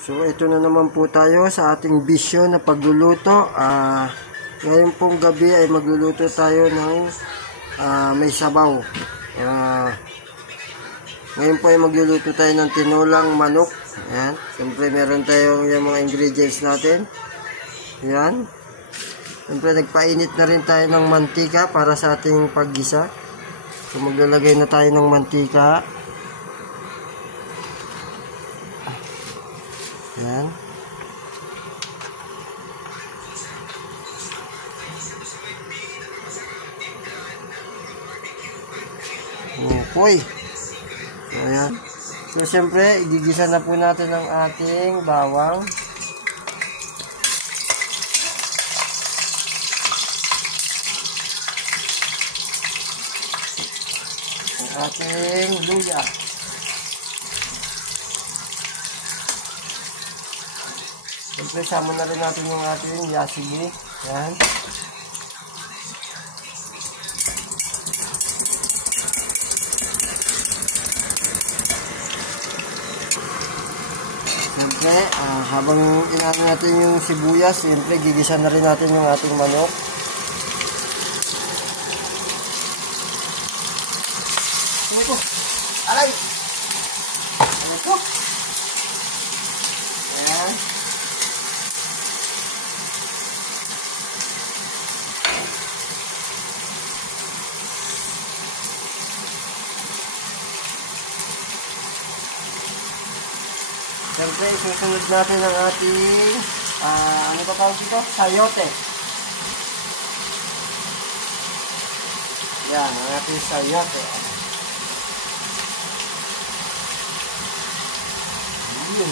So ito na naman po tayo sa ating bisyo na pagluluto. Ngayon pong gabi ay magluluto tayo ng may sabaw. Ngayon po ay magluluto tayo ng tinulang manok. Ayan. Siyempre meron tayong yung mga ingredients natin. Ayan. Siyempre nagpainit na rin tayo ng mantika para sa ating paggisa. So maglalagay na tayo ng mantika. Ayan. Okay. So, ayan. So, siyempre, igigisa na po natin ang ating bawang. Ang ating luya. Siyempre, sama na rin natin yung ating yasigi. Ayan. Siyempre, habang inaano natin yung sibuyas, siyempre, gigisa na rin natin yung ating manok. Ano ito? Alay! Ano ito? Ayan. Siyempre, isusunod natin ang ating, ano ba tawag dito? Sayote. Yan, ang ating sayote. Yun,